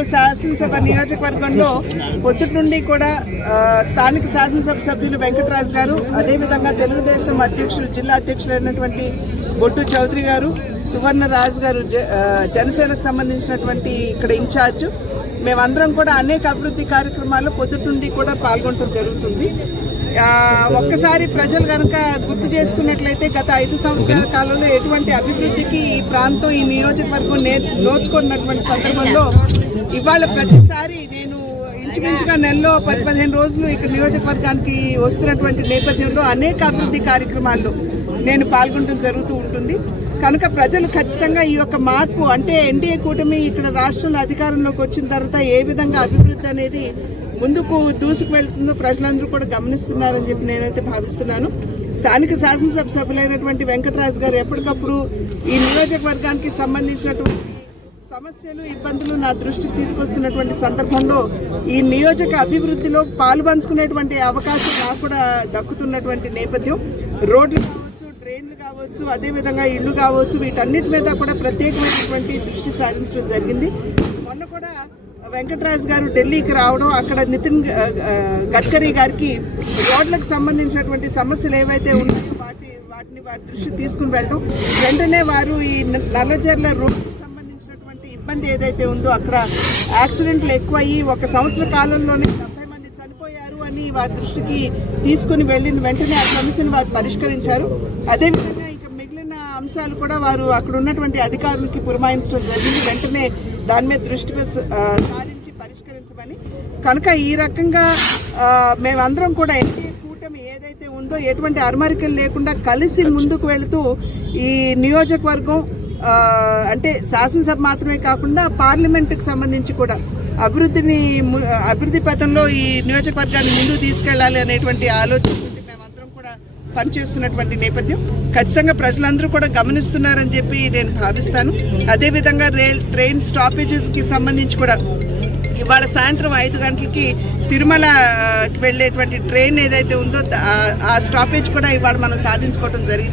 నెల్లూరు శాసనసభ నియోజకవర్గంలో పొద్దుటి నుండి కూడా స్థానిక శాసనసభ సభ్యులు వెంకటరాజు గారు, అదేవిధంగా తెలుగుదేశం అధ్యక్షులు జిల్లా అధ్యక్షులైనటువంటి బొట్టు చౌదరి గారు, సువర్ణ రాజు గారు జనసేనకు సంబంధించినటువంటి ఇక్కడ ఇన్ఛార్జ్, మేమందరం కూడా అనేక అభివృద్ధి కార్యక్రమాల్లో పొద్దుటి నుండి కూడా పాల్గొనడం జరుగుతుంది. ఒక్కసారి ప్రజలు కనుక గుర్తు చేసుకున్నట్లయితే గత 5 సంవత్సరాల కాలంలో ఎటువంటి అభివృద్ధికి ఈ ప్రాంతం ఈ నియోజకవర్గం నోచుకున్నటువంటి సందర్భంలో ఇవాళ ప్రతిసారి నేను ఇంచుమించుగా నెలలో 10-15 రోజులు ఇక్కడ నియోజకవర్గానికి వస్తున్నటువంటి నేపథ్యంలో అనేక అభివృద్ధి కార్యక్రమాల్లో నేను పాల్గొనడం జరుగుతూ ఉంటుంది. కనుక ప్రజలు ఖచ్చితంగా ఈ యొక్క మార్పు అంటే ఎన్డీఏ కూటమి ఇక్కడ రాష్ట్రంలో అధికారంలోకి వచ్చిన తర్వాత ఏ విధంగా అభివృద్ధి అనేది ముందుకు దూసుకు వెళ్తుందో ప్రజలందరూ కూడా గమనిస్తున్నారని చెప్పి నేనైతే భావిస్తున్నాను. స్థానిక శాసనసభ సభ్యులైనటువంటి వెంకటరాజు గారు ఎప్పటికప్పుడు ఈ నియోజకవర్గానికి సంబంధించినటువంటి సమస్యలు, ఇబ్బందులు నా దృష్టికి తీసుకొస్తున్నటువంటి సందర్భంలో ఈ నియోజక అభివృద్ధిలో పాలుపంచుకునేటువంటి అవకాశం నాకు కూడా దక్కుతున్నటువంటి నేపథ్యం. రోడ్లు కావచ్చు, డ్రైన్లు కావచ్చు, అదేవిధంగా ఇళ్లు కావచ్చు, వీటన్నిటి మీద కూడా ప్రత్యేకమైనటువంటి దృష్టి సారించడం జరిగింది. మొన్న కూడా వెంకటరాజు గారు ఢిల్లీకి రావడం, అక్కడ నితిన్ గడ్కరీ గారికి రోడ్లకు సంబంధించినటువంటి సమస్యలు ఏవైతే ఉన్నాయో వాటిని వారి దృష్టి తీసుకుని వెళ్ళడం, వెంటనే వారు ఈ నల్లజర్ల రోడ్డుకు సంబంధించినటువంటి ఇబ్బంది ఏదైతే ఉందో అక్కడ యాక్సిడెంట్లు ఎక్కువయ్యి 1 సంవత్సర కాలంలోనే 70 మంది చనిపోయారు అని వారి దృష్టికి తీసుకుని వెళ్ళిన వెంటనే ఆ సమస్యను వారు పరిష్కరించారు. అదేవిధంగా ఇక మిగిలిన అంశాలు కూడా వారు అక్కడ ఉన్నటువంటి అధికారులకి పురమాయించడం జరిగింది. వెంటనే దాని మీద దృష్టి సారించి పరిష్కరించమని. కనుక ఈ రకంగా మేమందరం కూడా ఎన్డీఏ కూటమి ఏదైతే ఉందో ఎటువంటి అరమరికలు లేకుండా కలిసి ముందుకు వెళుతూ ఈ నియోజకవర్గం అంటే శాసనసభ మాత్రమే కాకుండా పార్లమెంటుకు సంబంధించి కూడా అభివృద్ధి పథంలో ఈ నియోజకవర్గాన్ని ముందుకు తీసుకెళ్లాలి అనేటువంటి ఆలోచన మేమందరం కూడా పనిచేస్తున్నటువంటి నేపథ్యం ఖచ్చితంగా ప్రజలందరూ కూడా గమనిస్తున్నారని చెప్పి నేను భావిస్తాను. అదేవిధంగా ట్రైన్ స్టాపేజెస్కి సంబంధించి కూడా ఇవాళ సాయంత్రం 5 గంటలకి తిరుమలకి వెళ్ళేటువంటి ట్రైన్ ఏదైతే ఉందో ఆ స్టాపేజ్ కూడా ఇవాళ మనం సాధించుకోవడం జరిగింది.